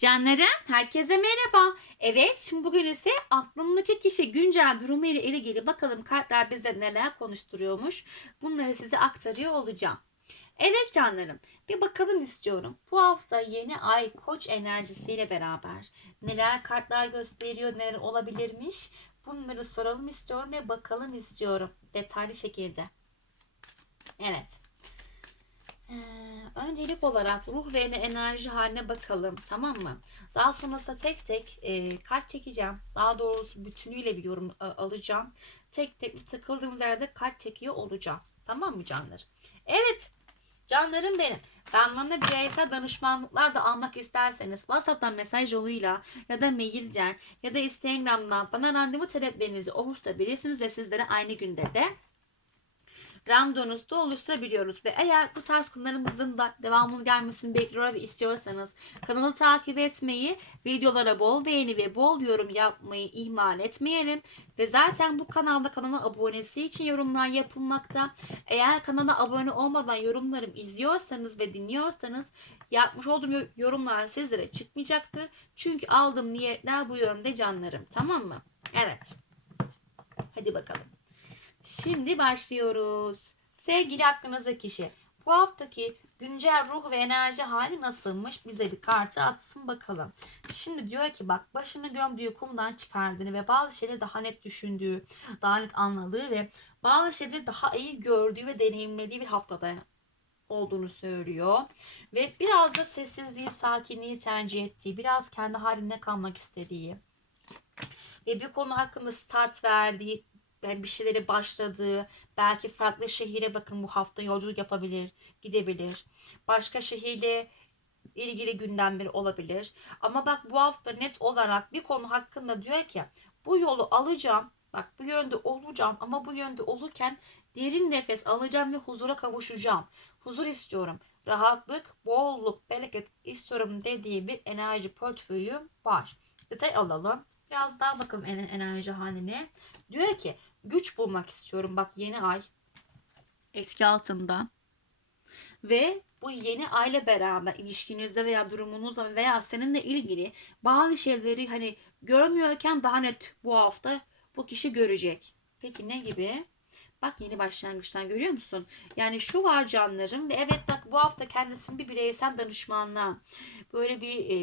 Canlarım, herkese merhaba. Evet, şimdi bugün ise aklımdaki kişi güncel durumu ile ilgili bakalım kartlar bize neler konuşturuyormuş. Bunları size aktarıyor olacağım. Evet canlarım, bir bakalım istiyorum. Bu hafta yeni ay koç enerjisiyle beraber neler kartlar gösteriyor, neler olabilirmiş. Bunları soralım istiyorum ve bakalım istiyorum detaylı şekilde. Evet. Ee, öncelik olarak ruh ve enerji haline bakalım tamam mı? Daha sonrasında tek tek e, kart çekeceğim. Daha doğrusu bütünüyle bir yorum e, alacağım. Tek tek takıldığımız yerde kart çekiyor olacağım. Tamam mı canlar? Evet canlarım benim. Ben bana bireysel danışmanlıklar da almak isterseniz WhatsApp'tan mesaj yoluyla ya da mailden ya da Instagram'dan bana randevu taleplerinizi oluşturabilirsiniz ve sizlere aynı günde de randevunuzu da oluşturabiliyoruz. Ve eğer bu tarz konularımızın da devamının gelmesini bekliyor ve istiyorsanız kanalı takip etmeyi, videolara bol beğeni ve bol yorum yapmayı ihmal etmeyelim. Ve zaten bu kanalda kanala abonesi için yorumlar yapılmakta. Eğer kanala abone olmadan yorumlarımı izliyorsanız ve dinliyorsanız yapmış olduğum yorumlar sizlere çıkmayacaktır. Çünkü aldığım niyetler bu yönde canlarım. Tamam mı? Evet. Hadi bakalım. Şimdi başlıyoruz. Sevgili aklınıza kişi. Bu haftaki güncel ruh ve enerji hali nasılmış? Bize bir kartı atsın bakalım. Şimdi diyor ki bak başını gömdüğü kumdan çıkardığını ve bazı şeyleri daha net düşündüğü, daha net anladığı ve bazı şeyleri daha iyi gördüğü ve deneyimlediği bir haftada olduğunu söylüyor. Ve biraz da sessizliği, sakinliği tercih ettiği, biraz kendi halinde kalmak istediği ve bir konu hakkında start verdiği, yani bir şeyleri başladığı, belki farklı şehire bakın bu hafta yolculuk yapabilir, gidebilir. Başka şehirle ilgili gündemleri olabilir. Ama bak bu hafta net olarak bir konu hakkında diyor ki bu yolu alacağım. Bak bu yönde olacağım ama bu yönde olurken derin nefes alacağım ve huzura kavuşacağım. Huzur istiyorum. Rahatlık, bolluk, bereket istiyorum dediği bir enerji portföyü var. Detay alalım. Biraz daha bakalım enerji haline. Diyor ki güç bulmak istiyorum. Bak yeni ay etki altında. Ve bu yeni ayla beraber ilişkinizde veya durumunuzla veya seninle ilgili bazı şeyleri hani görmüyorken daha net bu hafta bu kişi görecek. Peki ne gibi? Bak yeni başlangıçtan görüyor musun? Yani şu var canlarım ve evet bak bu hafta kendisinin bir bireysel danışmanlığa böyle bir e,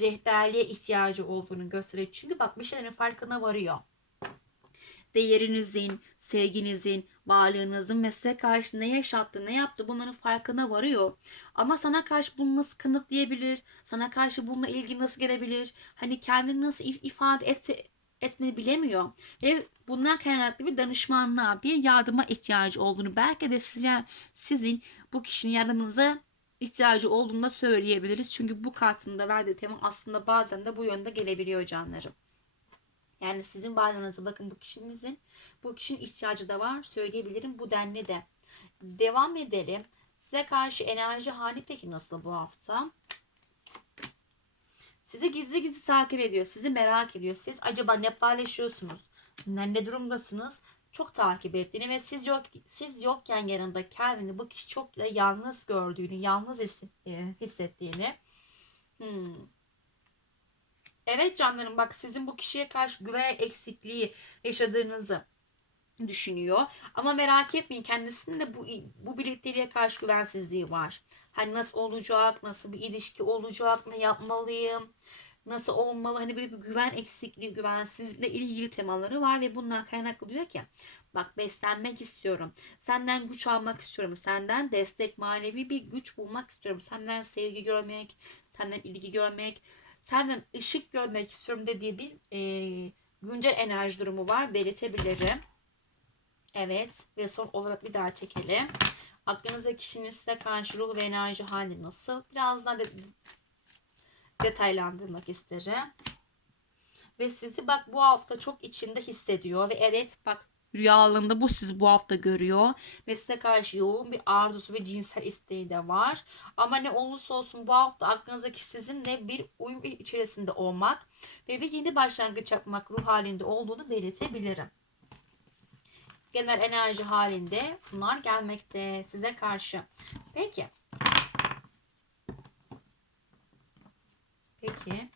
rehberliğe ihtiyacı olduğunu gösteriyor. Çünkü bak bir şeylerin farkına varıyor değerinizin, sevginizin, varlığınızın size karşı ne yaşattı, ne yaptı bunların farkına varıyor. Ama sana karşı bunu nasıl kanıtlayabilir? Sana karşı bununla ilgi nasıl gelebilir? Hani kendini nasıl ifade et, etmeni bilemiyor. Ve bundan kaynaklı bir danışmanlığa, bir yardıma ihtiyacı olduğunu belki de sizler, sizin bu kişinin yardımınıza ihtiyacı olduğunu da söyleyebiliriz. Çünkü bu kartın da verdiği tema aslında bazen de bu yönde gelebiliyor canlarım. Yani sizin varlığınızı bakın bu kişinizin bu kişinin ihtiyacı da var söyleyebilirim bu denli de. Devam edelim. Size karşı enerji hali peki nasıl bu hafta? Sizi gizli gizli takip ediyor. Sizi merak ediyor. Siz acaba ne paylaşıyorsunuz? Ne, durumdasınız? Çok takip ettiğini ve siz yok siz yokken yanında kendini bu kişi çok yalnız gördüğünü, yalnız e, hissettiğini. Hmm. Evet canlarım bak sizin bu kişiye karşı güven eksikliği yaşadığınızı düşünüyor. Ama merak etmeyin kendisinin de bu, bu birlikteliğe karşı güvensizliği var. Hani nasıl olacak, nasıl bir ilişki olacak, ne yapmalıyım, nasıl olmalı. Hani böyle bir güven eksikliği, güvensizlikle ilgili temaları var ve bundan kaynaklı ki bak beslenmek istiyorum. Senden güç almak istiyorum. Senden destek, manevi bir güç bulmak istiyorum. Senden sevgi görmek, senden ilgi görmek, senden ışık görmek istiyorum dediği bir e, güncel enerji durumu var. Belirtebilirim. Evet. Ve son olarak bir daha çekelim. Aklınızda kişinin size karşı ruh ve enerji hali nasıl? Biraz daha de, detaylandırmak isterim. Ve sizi bak bu hafta çok içinde hissediyor. Ve evet bak rüyalarında bu sizi bu hafta görüyor. Ve size karşı yoğun bir arzusu ve cinsel isteği de var. Ama ne olursa olsun bu hafta aklınızdaki sizinle bir uyum içerisinde olmak ve bir yeni başlangıç yapmak ruh halinde olduğunu belirtebilirim. Genel enerji halinde bunlar gelmekte size karşı. Peki. Peki.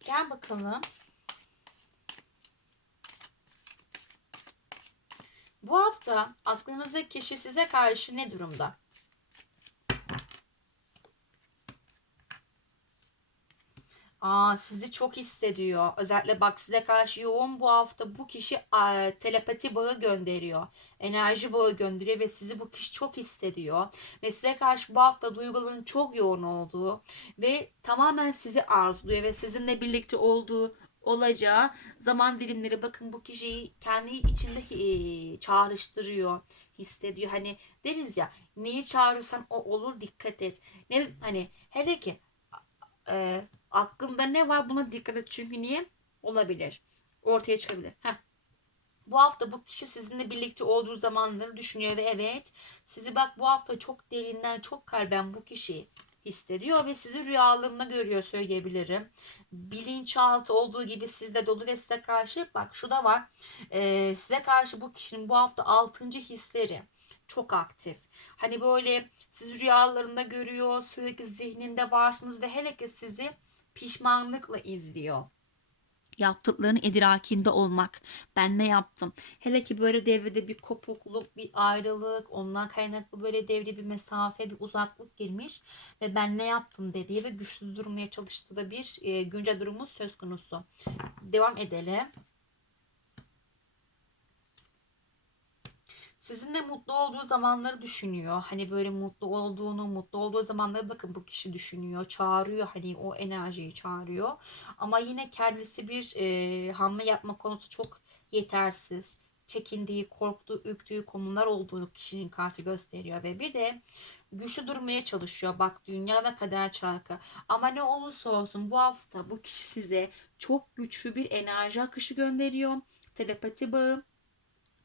Gel bakalım. Bu hafta aklınızdaki kişi size karşı ne durumda? Aa, sizi çok hissediyor. Özellikle bak size karşı yoğun bu hafta bu kişi e, telepati bağı gönderiyor. Enerji bağı gönderiyor ve sizi bu kişi çok hissediyor. Ve size karşı bu hafta duyguların çok yoğun olduğu ve tamamen sizi arzuluyor ve sizinle birlikte olduğu olacağı zaman dilimleri bakın bu kişiyi kendi içinde e, çağrıştırıyor, hissediyor. Hani deriz ya neyi çağırırsan o olur dikkat et. Ne hani hele ki e, aklımda ne var buna dikkat et. Çünkü niye? Olabilir. Ortaya çıkabilir. Heh. Bu hafta bu kişi sizinle birlikte olduğu zamanları düşünüyor ve evet sizi bak bu hafta çok derinden çok kalben bu kişi hissediyor ve sizi rüyalarında görüyor söyleyebilirim. Bilinçaltı olduğu gibi sizde dolu ve size karşı bak şu da var. Ee, size karşı bu kişinin bu hafta altıncı hisleri çok aktif. Hani böyle siz rüyalarında görüyor, sürekli zihninde varsınız ve hele ki sizi pişmanlıkla izliyor. Yaptıklarının idrakinde olmak. Ben ne yaptım? Hele ki böyle devrede bir kopukluk, bir ayrılık, ondan kaynaklı böyle devre bir mesafe, bir uzaklık girmiş ve ben ne yaptım dediği ve güçlü durmaya çalıştığı bir e, güncel durumumuz söz konusu. Devam edelim. Sizinle mutlu olduğu zamanları düşünüyor. Hani böyle mutlu olduğunu, mutlu olduğu zamanları bakın bu kişi düşünüyor, çağırıyor. Hani o enerjiyi çağırıyor. Ama yine kendisi bir e, hamle yapma konusu çok yetersiz. Çekindiği, korktuğu, ürktüğü konular olduğu kişinin kartı gösteriyor. Ve bir de güçlü durmaya çalışıyor. Bak dünya ve kader çarkı. Ama ne olursa olsun bu hafta bu kişi size çok güçlü bir enerji akışı gönderiyor. Telepati bağı,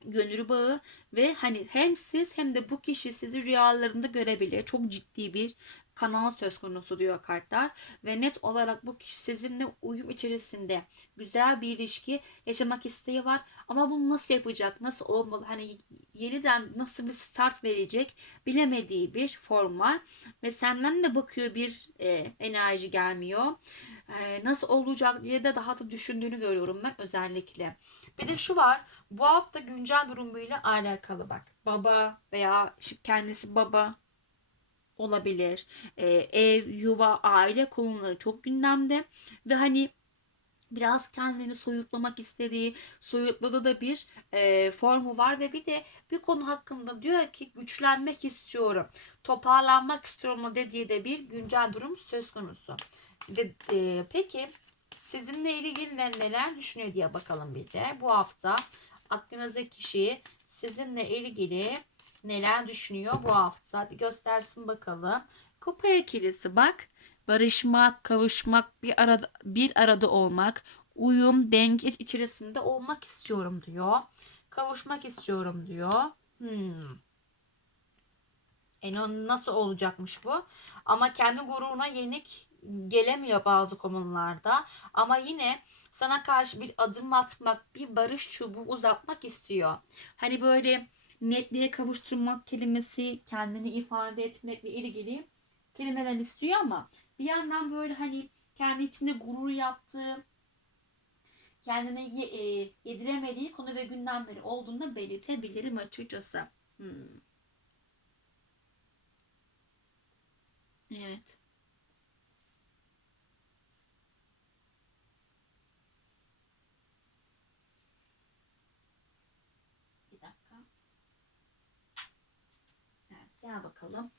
gönül bağı ve hani hem siz hem de bu kişi sizi rüyalarında görebilir. Çok ciddi bir kanal söz konusu diyor kartlar. Ve net olarak bu kişi sizinle uyum içerisinde güzel bir ilişki yaşamak isteği var. Ama bunu nasıl yapacak nasıl olmalı hani yeniden nasıl bir start verecek bilemediği bir form var. Ve senden de bakıyor bir e, enerji gelmiyor. E, nasıl olacak diye de daha da düşündüğünü görüyorum ben özellikle. Bir de şu var bu hafta güncel durumuyla alakalı bak. Baba veya kendisi baba olabilir. Ee, ev, yuva, aile konuları çok gündemde. Ve hani biraz kendini soyutlamak istediği, soyutladığı da bir e, formu var ve bir de bir konu hakkında diyor ki güçlenmek istiyorum, toparlanmak istiyorum dediği de bir güncel durum söz konusu. De, e, peki sizinle ilgili neler düşünüyor diye bakalım bir de. Bu hafta aklınızdaki kişi sizinle ilgili neler düşünüyor bu hafta? Bir göstersin bakalım. Kupa ikilisi bak. Barışmak, kavuşmak, bir arada bir arada olmak, uyum, denge içerisinde olmak istiyorum diyor. Kavuşmak istiyorum diyor. Hmm. E nasıl olacakmış bu? Ama kendi gururuna yenik gelemiyor bazı konularda. Ama yine sana karşı bir adım atmak, bir barış çubuğu uzatmak istiyor. Hani böyle netliğe kavuşturmak kelimesi kendini ifade etmekle ilgili kelimeler istiyor ama bir yandan böyle hani kendi içinde gurur yaptığı, kendine e, yediremediği konu ve gündemleri olduğunu belirtebilirim açıkçası. Hmm. Evet. Gel bakalım.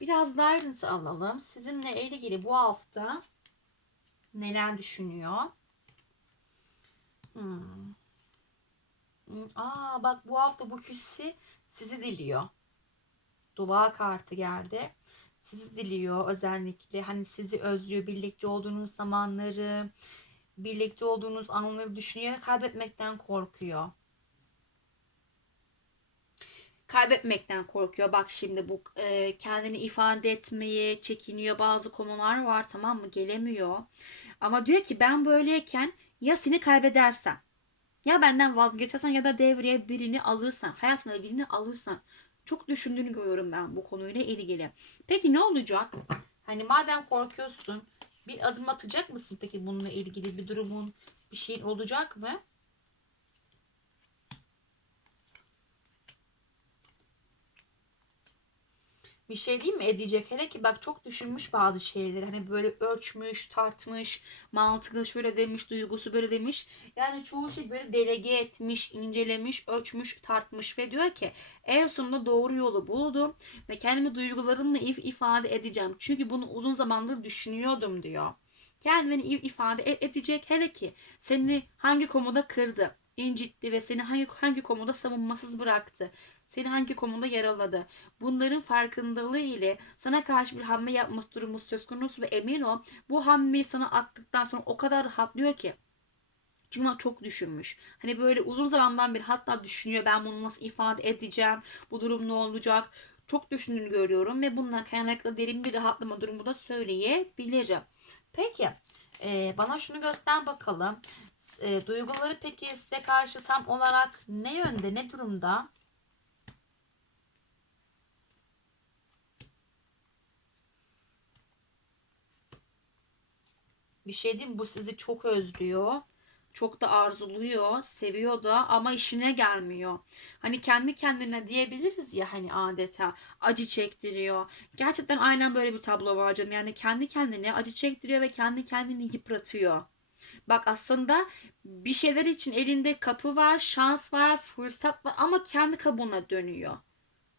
Biraz daha ayrıntı alalım. Sizinle ilgili bu hafta neler düşünüyor? Hmm. hmm. Aa bak bu hafta bu kişi sizi diliyor. Dua kartı geldi. Sizi diliyor özellikle. Hani sizi özlüyor. Birlikte olduğunuz zamanları, birlikte olduğunuz anları düşünüyor. Kaybetmekten korkuyor kaybetmekten korkuyor. Bak şimdi bu e, kendini ifade etmeye çekiniyor. Bazı konular var tamam mı? Gelemiyor. Ama diyor ki ben böyleyken ya seni kaybedersem ya benden vazgeçersen ya da devreye birini alırsan, hayatına birini alırsan çok düşündüğünü görüyorum ben bu konuyla ilgili. Peki ne olacak? Hani madem korkuyorsun bir adım atacak mısın peki bununla ilgili bir durumun bir şeyin olacak mı? Bir şey değil mi edecek? Hele ki bak çok düşünmüş bazı şeyleri. Hani böyle ölçmüş, tartmış, mantıklı şöyle demiş, duygusu böyle demiş. Yani çoğu şey böyle delege etmiş, incelemiş, ölçmüş, tartmış ve diyor ki en sonunda doğru yolu buldum ve kendimi duygularımla if ifade edeceğim. Çünkü bunu uzun zamandır düşünüyordum diyor. Kendini ifade e- edecek hele ki seni hangi konuda kırdı, incitti ve seni hangi hangi konuda savunmasız bıraktı seni hangi konuda yaraladı. Bunların farkındalığı ile sana karşı bir hamle yapma durumu söz konusu ve emin ol bu hamleyi sana attıktan sonra o kadar rahatlıyor ki. Çünkü çok düşünmüş. Hani böyle uzun zamandan beri hatta düşünüyor ben bunu nasıl ifade edeceğim, bu durum ne olacak. Çok düşündüğünü görüyorum ve bundan kaynaklı derin bir rahatlama durumu da söyleyebilirim. Peki e, bana şunu göster bakalım. E, duyguları peki size karşı tam olarak ne yönde, ne durumda? Bir şey diyeyim bu sizi çok özlüyor. Çok da arzuluyor, seviyor da ama işine gelmiyor. Hani kendi kendine diyebiliriz ya hani adeta acı çektiriyor. Gerçekten aynen böyle bir tablo var canım. Yani kendi kendine acı çektiriyor ve kendi kendini yıpratıyor. Bak aslında bir şeyler için elinde kapı var, şans var, fırsat var ama kendi kabuğuna dönüyor.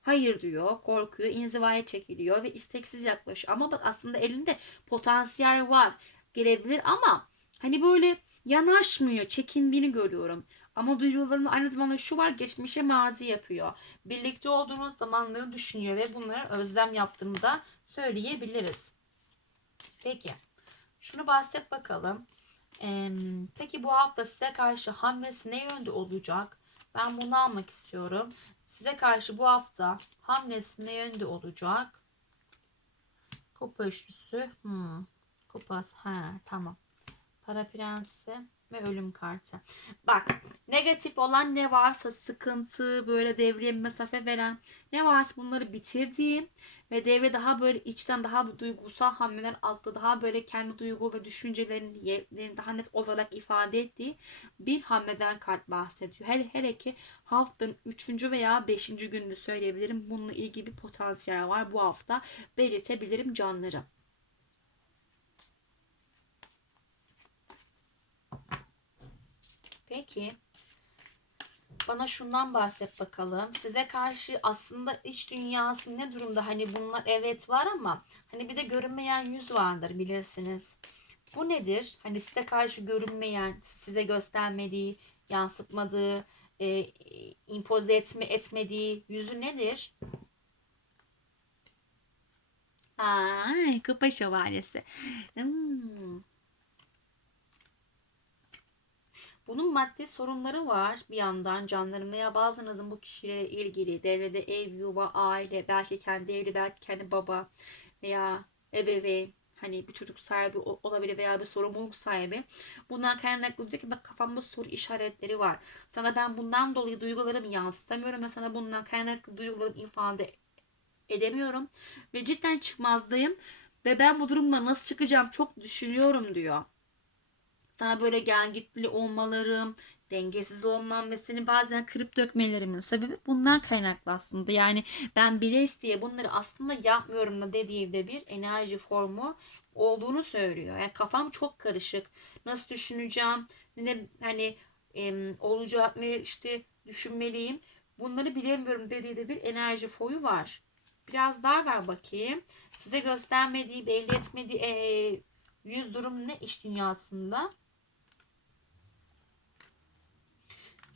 Hayır diyor, korkuyor, inzivaya çekiliyor ve isteksiz yaklaşıyor. Ama bak aslında elinde potansiyel var gelebilir ama hani böyle yanaşmıyor, çekindiğini görüyorum. Ama duygularının aynı zamanda şu var geçmişe mazi yapıyor. Birlikte olduğumuz zamanları düşünüyor ve bunları özlem yaptığını da söyleyebiliriz. Peki. Şunu bahset bakalım. Ee, peki bu hafta size karşı hamlesi ne yönde olacak? Ben bunu almak istiyorum. Size karşı bu hafta hamlesi ne yönde olacak? Kupa üçlüsü. Hmm. Kupas. Ha tamam. Para prensi ve ölüm kartı. Bak negatif olan ne varsa sıkıntı böyle devreye mesafe veren ne varsa bunları bitirdiğim ve devre daha böyle içten daha duygusal hamleler altta daha böyle kendi duygu ve düşüncelerini daha net olarak ifade ettiği bir hamleden kart bahsediyor. Hele, hele ki haftanın 3. veya 5. gününü söyleyebilirim. Bununla ilgili bir potansiyel var bu hafta belirtebilirim canlarım. Peki. Bana şundan bahset bakalım. Size karşı aslında iç dünyası ne durumda? Hani bunlar evet var ama hani bir de görünmeyen yüz vardır bilirsiniz. Bu nedir? Hani size karşı görünmeyen, size göstermediği, yansıtmadığı, e, impoze etme etmediği yüzü nedir? Ay, kupa şövalyesi. Hmm. Bunun maddi sorunları var bir yandan canlarım veya bazınızın bu kişiyle ilgili devrede ev, yuva, aile, belki kendi evli, belki kendi baba veya ebeveyn hani bir çocuk sahibi olabilir veya bir sorumluluk sahibi. Bundan kaynaklı diyor ki bak kafamda soru işaretleri var. Sana ben bundan dolayı duygularımı yansıtamıyorum ve sana bundan kaynaklı duygularımı ifade edemiyorum. Ve cidden çıkmazdayım. Ve ben bu durumda nasıl çıkacağım çok düşünüyorum diyor sana böyle gel gitli olmalarım, dengesiz olmam ve seni bazen kırıp dökmelerimin sebebi bundan kaynaklı aslında. Yani ben bile isteye bunları aslında yapmıyorum da dediği de bir enerji formu olduğunu söylüyor. Yani kafam çok karışık. Nasıl düşüneceğim? Ne hani e, olacak mı işte düşünmeliyim. Bunları bilemiyorum dediği de bir enerji foyu var. Biraz daha ver bakayım. Size göstermediği, belli etmediği e, yüz durum ne iş dünyasında?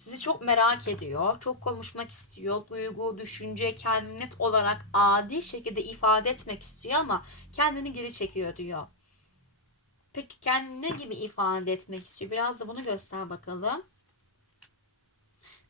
Sizi çok merak ediyor. Çok konuşmak istiyor. Duygu, düşünce kendini net olarak adi şekilde ifade etmek istiyor ama kendini geri çekiyor diyor. Peki kendini ne gibi ifade etmek istiyor? Biraz da bunu göster bakalım.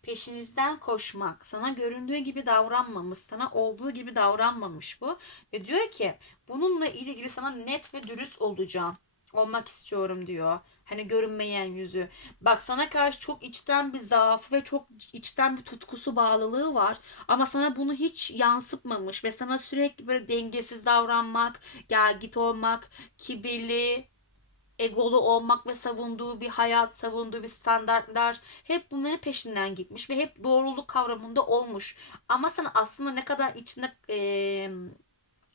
Peşinizden koşmak. Sana göründüğü gibi davranmamış. Sana olduğu gibi davranmamış bu. Ve diyor ki bununla ilgili sana net ve dürüst olacağım. olmak istiyorum diyor. Hani görünmeyen yüzü. Bak sana karşı çok içten bir zaafı ve çok içten bir tutkusu bağlılığı var. Ama sana bunu hiç yansıtmamış ve sana sürekli böyle dengesiz davranmak, gel git olmak, kibirli, egolu olmak ve savunduğu bir hayat, savunduğu bir standartlar hep bunların peşinden gitmiş ve hep doğruluk kavramında olmuş. Ama sana aslında ne kadar içinde eee,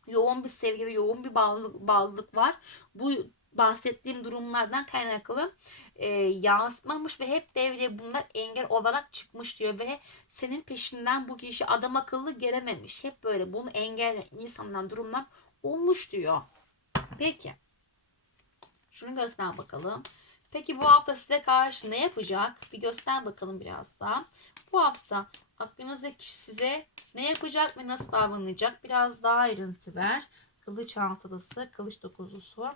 yoğun bir sevgi ve yoğun bir bağlılık, bağlılık var. Bu bahsettiğim durumlardan kaynaklı e, yansıtmamış ve hep devreye bunlar engel olarak çıkmış diyor ve senin peşinden bu kişi adam akıllı gelememiş. Hep böyle bunu engelleyen insanlar durumlar olmuş diyor. Peki. Şunu göster bakalım. Peki bu hafta size karşı ne yapacak? Bir göster bakalım biraz daha. Bu hafta aklınızdaki kişi size ne yapacak ve nasıl davranacak? Biraz daha ayrıntı ver. Kılıç altılısı, kılıç dokuzlusu,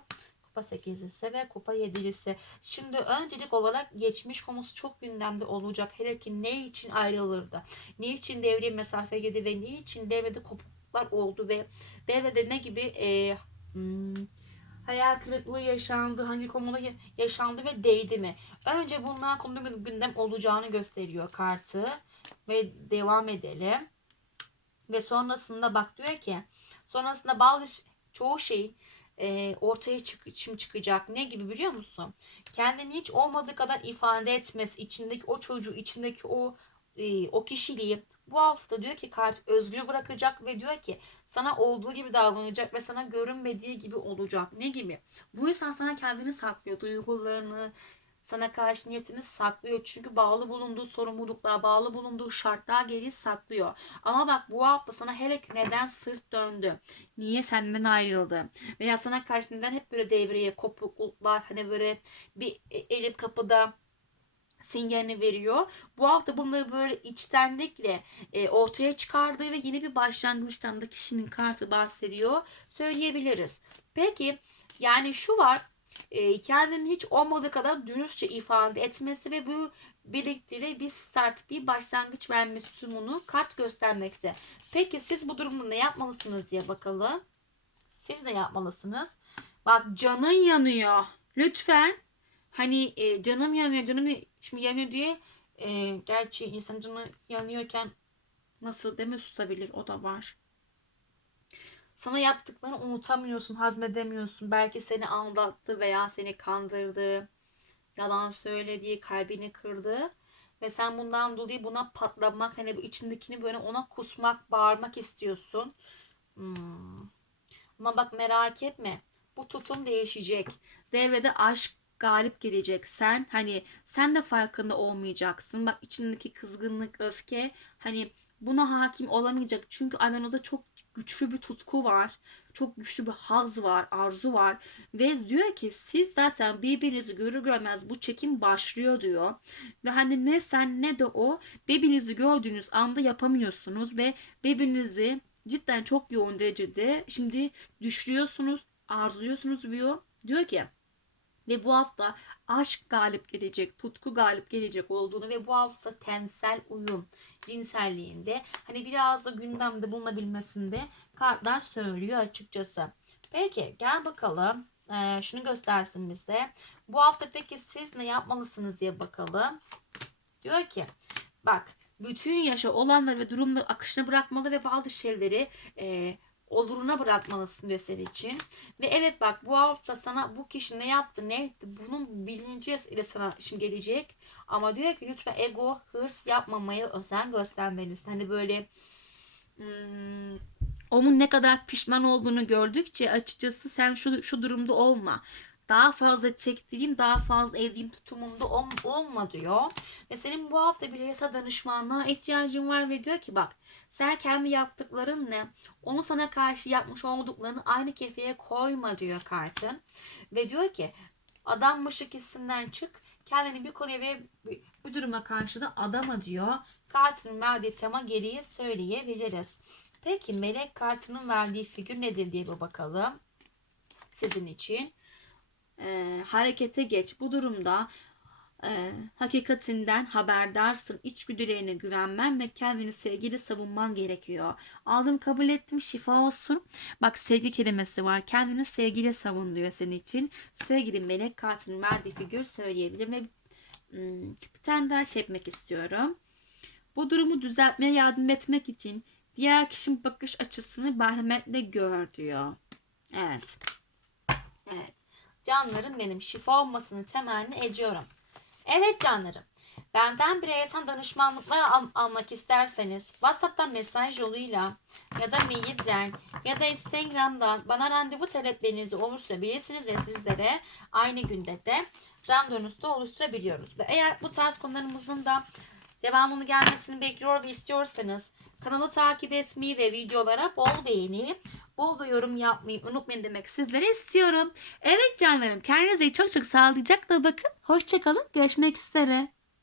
kupa sekizlisi ve kupa yedilisi. Şimdi öncelik olarak geçmiş konusu çok gündemde olacak. Hele ki ne için ayrılırdı? Ne için devreye mesafe girdi ve ne için devrede kopukluklar oldu ve devrede ne gibi e, hmm, hayal kırıklığı yaşandı, hangi konuda ya- yaşandı ve değdi mi? Önce bunlar konu gündem olacağını gösteriyor kartı ve devam edelim. Ve sonrasında bak diyor ki sonrasında bazı çoğu şey e, ortaya çık şimdi çıkacak. Ne gibi biliyor musun? Kendini hiç olmadığı kadar ifade etmesi, içindeki o çocuğu, içindeki o e, o kişiliği bu hafta diyor ki kart özgür bırakacak ve diyor ki sana olduğu gibi davranacak ve sana görünmediği gibi olacak. Ne gibi? Bu insan sana kendini saklıyor. Duygularını, sana karşı niyetini saklıyor. Çünkü bağlı bulunduğu sorumluluklar, bağlı bulunduğu şartlar geri saklıyor. Ama bak bu hafta sana hele ki neden sırt döndü? Niye senden ayrıldı? Veya sana karşı neden hep böyle devreye kopukluklar hani böyle bir e, elim kapıda sinyalini veriyor. Bu hafta bunları böyle içtenlikle e, ortaya çıkardığı ve yeni bir başlangıçtan da kişinin kartı bahsediyor söyleyebiliriz. Peki yani şu var e, kendini hiç olmadığı kadar dürüstçe ifade etmesi ve bu birlikteliğe bir start, bir başlangıç vermesi sunumunu kart göstermekte. Peki siz bu durumda ne yapmalısınız diye bakalım. Siz ne yapmalısınız? Bak canın yanıyor. Lütfen hani e, canım yanıyor, canım şimdi yanıyor diye e, gerçi insan canı yanıyorken nasıl deme susabilir o da var. Sana yaptıklarını unutamıyorsun, hazmedemiyorsun. Belki seni aldattı veya seni kandırdı. Yalan söyledi, kalbini kırdı. Ve sen bundan dolayı buna patlamak, hani bu içindekini böyle ona kusmak, bağırmak istiyorsun. Hmm. Ama bak merak etme. Bu tutum değişecek. Devrede aşk galip gelecek. Sen hani sen de farkında olmayacaksın. Bak içindeki kızgınlık, öfke hani buna hakim olamayacak. Çünkü aranızda çok güçlü bir tutku var. Çok güçlü bir haz var, arzu var. Ve diyor ki siz zaten birbirinizi görür görmez bu çekim başlıyor diyor. Ve hani ne sen ne de o birbirinizi gördüğünüz anda yapamıyorsunuz ve birbirinizi cidden çok yoğun derecede şimdi düşürüyorsunuz, arzuluyorsunuz diyor. Diyor ki ve bu hafta aşk galip gelecek, tutku galip gelecek olduğunu ve bu hafta tensel uyum cinselliğinde hani biraz da gündemde bulunabilmesinde kartlar söylüyor açıkçası. Peki gel bakalım. Ee, şunu göstersin bize. Bu hafta peki siz ne yapmalısınız diye bakalım. Diyor ki bak bütün yaşa olanları ve durumları akışına bırakmalı ve bazı şeyleri e, oluruna bırakmalısın diyor için. Ve evet bak bu hafta sana bu kişi ne yaptı ne etti bunun bilinci ile sana şimdi gelecek. Ama diyor ki lütfen ego hırs yapmamaya özen göstermelisin. Hani böyle hmm, onun ne kadar pişman olduğunu gördükçe açıkçası sen şu, şu durumda olma. Daha fazla çektiğim, daha fazla edeyim tutumumda ol, olma diyor. Ve senin bu hafta bireysel danışmanlığa ihtiyacın var ve diyor ki bak sen kendi yaptıkların ne? Onu sana karşı yapmış olduklarını aynı kefeye koyma diyor kartın. Ve diyor ki adammışlık hissinden çık. Kendini bir konuya ve bir, duruma karşı da adama diyor. Kartın verdiği tema geriye söyleyebiliriz. Peki melek kartının verdiği figür nedir diye bir bakalım. Sizin için. Ee, harekete geç. Bu durumda e, hakikatinden haberdarsın. İçgüdülerine güvenmen ve kendini sevgiyle savunman gerekiyor. Aldım kabul ettim şifa olsun. Bak sevgi kelimesi var. Kendini sevgiyle savun diyor senin için. Sevgili melek kartının verdiği figür söyleyebilirim ve hmm, bir tane daha çekmek istiyorum. Bu durumu düzeltmeye yardım etmek için diğer kişinin bakış açısını merhametle gör diyor. Evet. Evet. Canlarım benim şifa olmasını temenni ediyorum. Evet canlarım. Benden bireysel danışmanlıklar al- almak isterseniz WhatsApp'tan mesaj yoluyla ya da mailden ya da Instagram'dan bana randevu taleplerinizi oluşturabilirsiniz ve sizlere aynı günde de randevunuzu da oluşturabiliyoruz. Ve eğer bu tarz konularımızın da devamını gelmesini bekliyor ve istiyorsanız kanalı takip etmeyi ve videolara bol beğeni, bol da yorum yapmayı unutmayın demek sizlere istiyorum. Evet canlarım kendinize çok çok sağlıcakla bakın. Hoşçakalın. Görüşmek üzere.